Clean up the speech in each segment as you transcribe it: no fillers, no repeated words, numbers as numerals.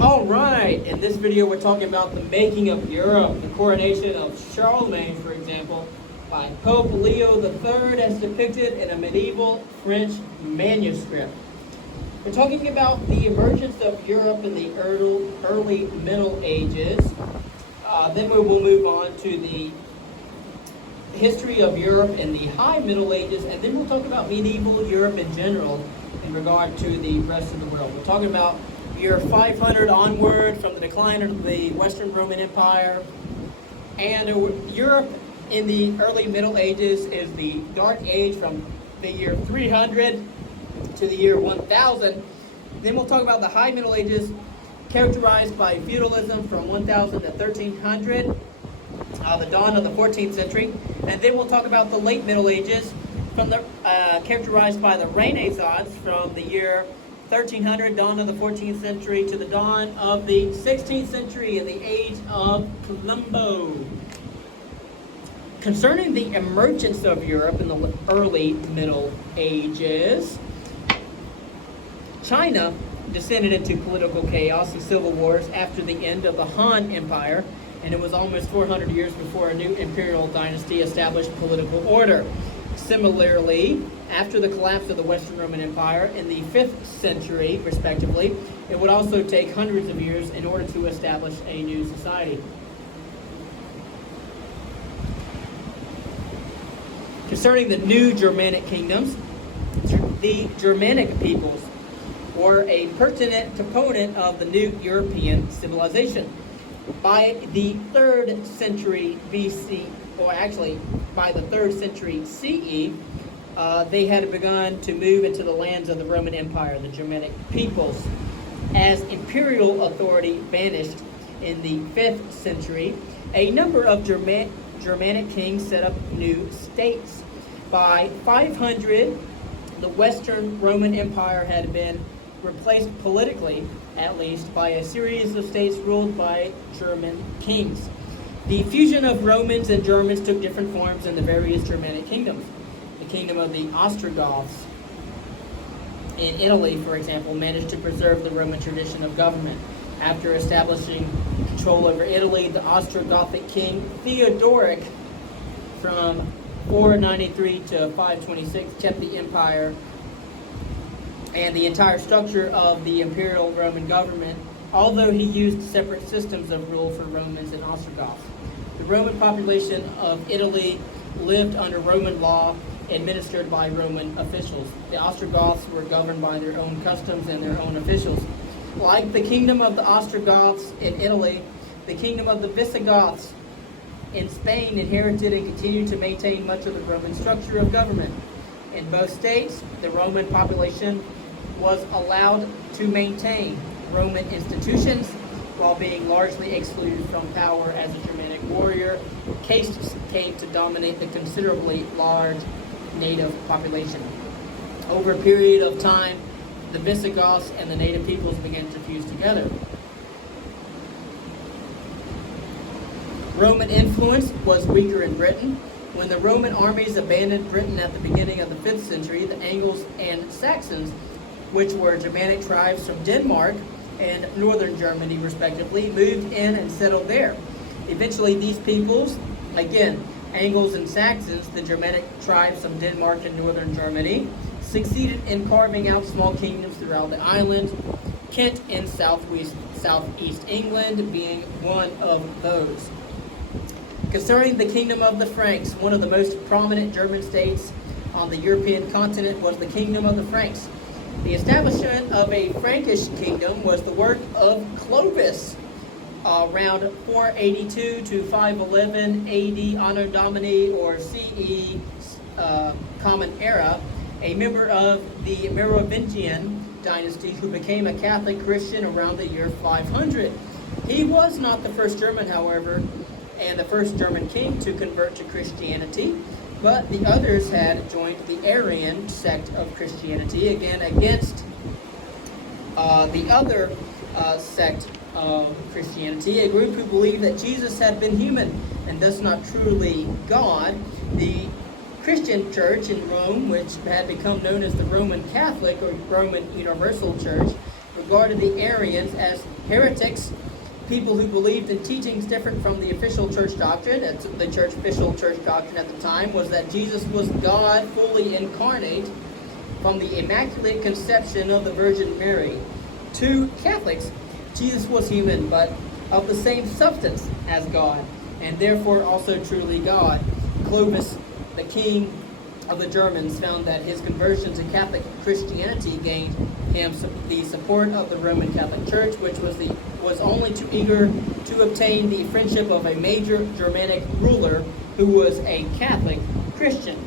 All right, in this video we're talking about the making of Europe, the coronation of Charlemagne, for example, by Pope Leo III as depicted in a medieval French manuscript. We're talking about the emergence of Europe in the early Middle Ages. Then we will move on to the history of Europe in the High Middle Ages, and then we'll talk about medieval Europe in general in regard to the rest of the world. We're talking about year 500 onward from the decline of the Western Roman Empire. And Europe in the early Middle Ages is the Dark Age from the year 300 to the year 1000. Then we'll talk about the High Middle Ages, characterized by feudalism from 1000 to 1300, the dawn of the 14th century. And then we'll talk about the Late Middle Ages, from the characterized by the Renaissance from the year 1300, dawn of the 14th century, to the dawn of the 16th century in the age of Columbo. Concerning the emergence of Europe in the early Middle Ages, China descended into political chaos and civil wars after the end of the Han Empire, and it was almost 400 years before a new imperial dynasty established political order. Similarly, after the collapse of the Western Roman Empire in the 5th century, respectively, it would also take hundreds of years in order to establish a new society. Concerning the new Germanic kingdoms, the Germanic peoples were a pertinent component of the new European civilization. By the 3rd century BC, or actually by the 3rd century CE, they had begun to move into the lands of the Roman Empire, the Germanic peoples. As imperial authority vanished in the 5th century, a number of Germanic kings set up new states. By 500, the Western Roman Empire had been replaced politically, at least, by a series of states ruled by German kings. The fusion of Romans and Germans took different forms in the various Germanic kingdoms. The kingdom of the Ostrogoths in Italy, for example, managed to preserve the Roman tradition of government. After establishing control over Italy, the Ostrogothic king Theodoric from 493 to 526 kept the empire and the entire structure of the imperial Roman government, although he used separate systems of rule for Romans and Ostrogoths. The Roman population of Italy lived under Roman law administered by Roman officials. The Ostrogoths were governed by their own customs and their own officials. Like the kingdom of the Ostrogoths in Italy, the kingdom of the Visigoths in Spain inherited and continued to maintain much of the Roman structure of government. In both states, the Roman population was allowed to maintain Roman institutions while being largely excluded from power as a Germanic warrior. Castes came to dominate the considerably large native population. Over a period of time, the Visigoths and the native peoples began to fuse together. Roman influence was weaker in Britain. When the Roman armies abandoned Britain at the beginning of the 5th century, the Angles and Saxons, which were Germanic tribes from Denmark and northern Germany respectively, moved in and settled there. Eventually these peoples, again, Angles and Saxons, the Germanic tribes from Denmark and northern Germany, succeeded in carving out small kingdoms throughout the island, Kent in southeast England being one of those. Concerning the kingdom of the Franks, one of the most prominent German states on the European continent was the kingdom of the Franks. The establishment of a Frankish kingdom was the work of Clovis around 482 to 511 AD Anno Domini, or CE Common Era, a member of the Merovingian dynasty who became a Catholic Christian around the year 500. He was not the first German, however, and the first German king to convert to Christianity, but the others had joined the Arian sect of Christianity, again against the other sect of Christianity, a group who believed that Jesus had been human and thus not truly God. The Christian church in Rome, which had become known as the Roman Catholic or Roman Universal Church, regarded the Arians as heretics, people who believed in teachings different from the official church doctrine. Official church doctrine at the time was that Jesus was God fully incarnate from the Immaculate Conception of the Virgin Mary. To Catholics, Jesus was human, but of the same substance as God, and therefore also truly God. Clovis, the king of the Germans, found that his conversion to Catholic Christianity gained him the support of the Roman Catholic Church, which was only too eager to obtain the friendship of a major Germanic ruler who was a Catholic Christian.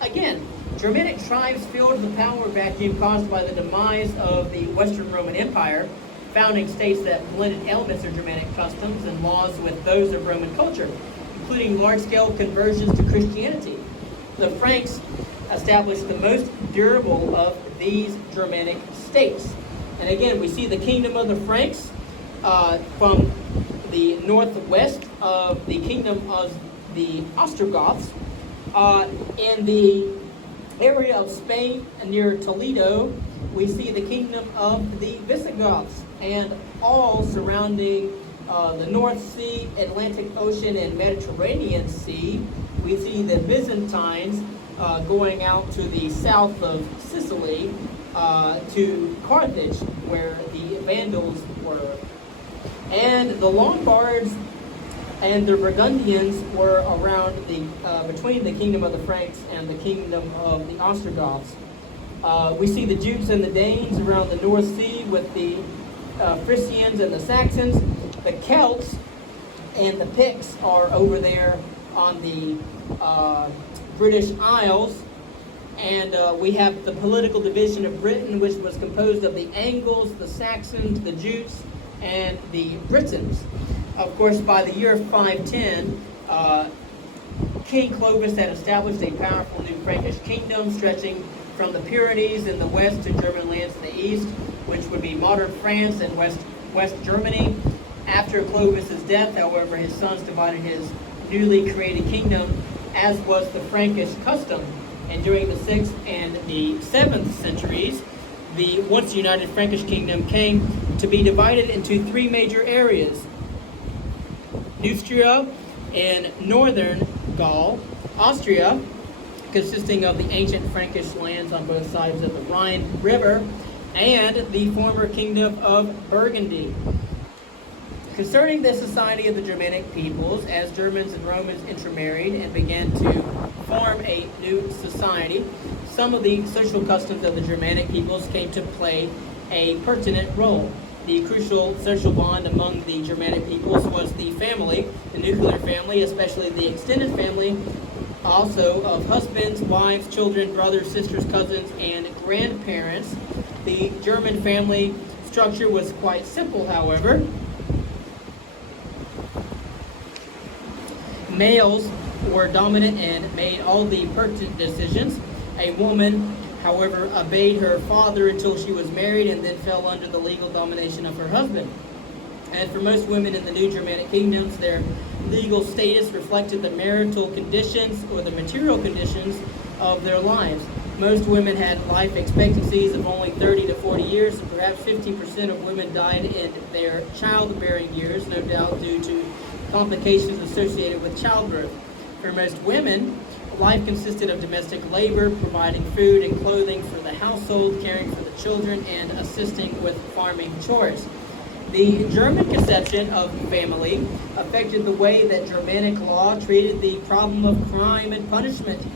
Again, Germanic tribes filled the power vacuum caused by the demise of the Western Roman Empire, founding states that blended elements of Germanic customs and laws with those of Roman culture, including large-scale conversions to Christianity. The Franks established the most durable of these Germanic states. And again, we see the kingdom of the Franks from the northwest of the kingdom of the Ostrogoths. In the area of Spain near Toledo, we see the kingdom of the Visigoths, and all surrounding the North Sea, Atlantic Ocean, and Mediterranean Sea. We see the Byzantines going out to the south of Sicily to Carthage, where the Vandals were. And the Lombards and the Burgundians were around between the kingdom of the Franks and the kingdom of the Ostrogoths. We see the Jutes and the Danes around the North Sea with the Frisians and the Saxons. The Celts and the Picts are over there on the British Isles. And we have the political division of Britain, which was composed of the Angles, the Saxons, the Jutes, and the Britons. Of course, by the year 510, King Clovis had established a powerful new Frankish kingdom stretching from the Pyrenees in the west to German lands in the east, which would be modern France and West Germany. After Clovis's death, however, his sons divided his newly created kingdom, as was the Frankish custom. And during the 6th and the 7th centuries, the once united Frankish kingdom came to be divided into three major areas: Neustria in northern Gaul, Austria, consisting of the ancient Frankish lands on both sides of the Rhine River, and the former kingdom of Burgundy. Concerning the society of the Germanic peoples, as Germans and Romans intermarried and began to form a new society, some of the social customs of the Germanic peoples came to play a pertinent role. The crucial social bond among the Germanic peoples was the family, the nuclear family, especially the extended family, also of husbands, wives, children, brothers, sisters, cousins, and grandparents. The German family structure was quite simple, however. Males were dominant and made all the pertinent decisions. A woman, however, obeyed her father until she was married and then fell under the legal domination of her husband. And for most women in the new Germanic kingdoms, their legal status reflected the marital conditions or the material conditions of their lives. Most women had life expectancies of only 30 to 40 years, and perhaps 15% of women died in their childbearing years, no doubt due to complications associated with childbirth. For most women, life consisted of domestic labor, providing food and clothing for the household, caring for the children, and assisting with farming chores. The German conception of family affected the way that Germanic law treated the problem of crime and punishment.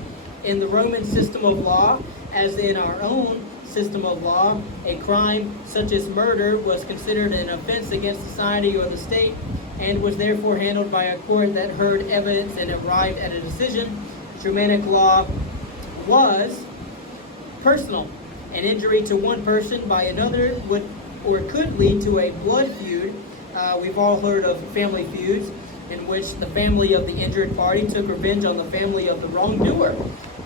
In the Roman system of law, as in our own system of law, a crime such as murder was considered an offense against society or the state, and was therefore handled by a court that heard evidence and arrived at a decision. Germanic law was personal. An injury to one person by another would or could lead to a blood feud. We've all heard of family feuds in which the family of the injured party took revenge on the family of the wrongdoer.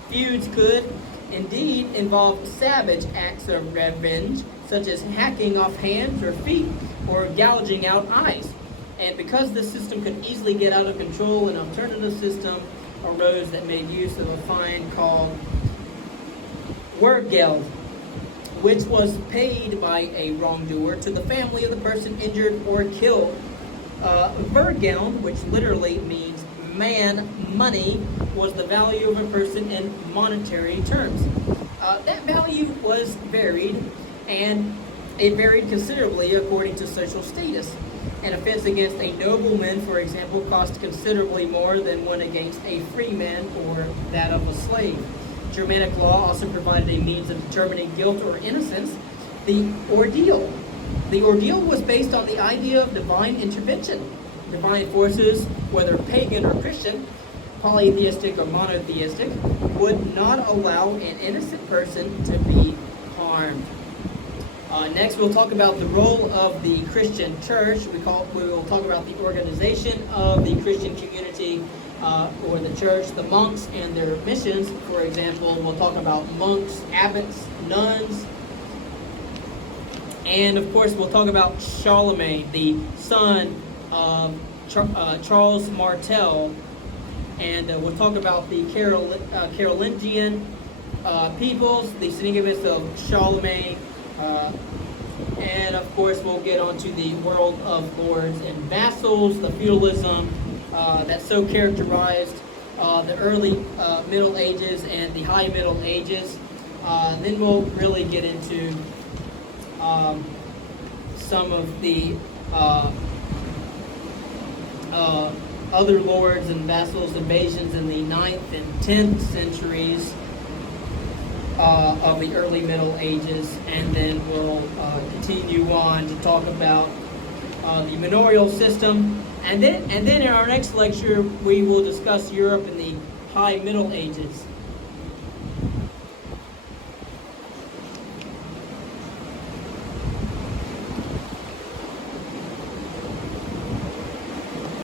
Feuds could indeed involve savage acts of revenge, such as hacking off hands or feet or gouging out eyes. And because the system could easily get out of control, an alternative system arose that made use of a fine called Wehrgeld. which was paid by a wrongdoer to the family of the person injured or killed. Vergeld, which literally means man money, was the value of a person in monetary terms. That value was varied, and it varied considerably according to social status. An offense against a nobleman, for example, cost considerably more than one against a free man or that of a slave. Germanic law also provided a means of determining guilt or innocence, the ordeal. The ordeal was based on the idea of divine intervention. Divine forces, whether pagan or Christian, polytheistic or monotheistic, would not allow an innocent person to be harmed. Next, we'll talk about the role of the Christian church. We will talk about the organization of the Christian community or the church, the monks and their missions. For example, we'll talk about monks, abbots, nuns, and of course, we'll talk about Charlemagne, the son of Charles Martel, and we'll talk about the Carolingian peoples, the significance of Charlemagne, and of course, we'll get onto the world of lords and vassals, the feudalism that so characterized the early Middle Ages and the High Middle Ages. Then we'll really get into some of the other lords and vassals invasions in the 9th and 10th centuries of the early Middle Ages, and then we'll continue on to talk about the manorial system, and then in our next lecture we will discuss Europe in the High Middle Ages.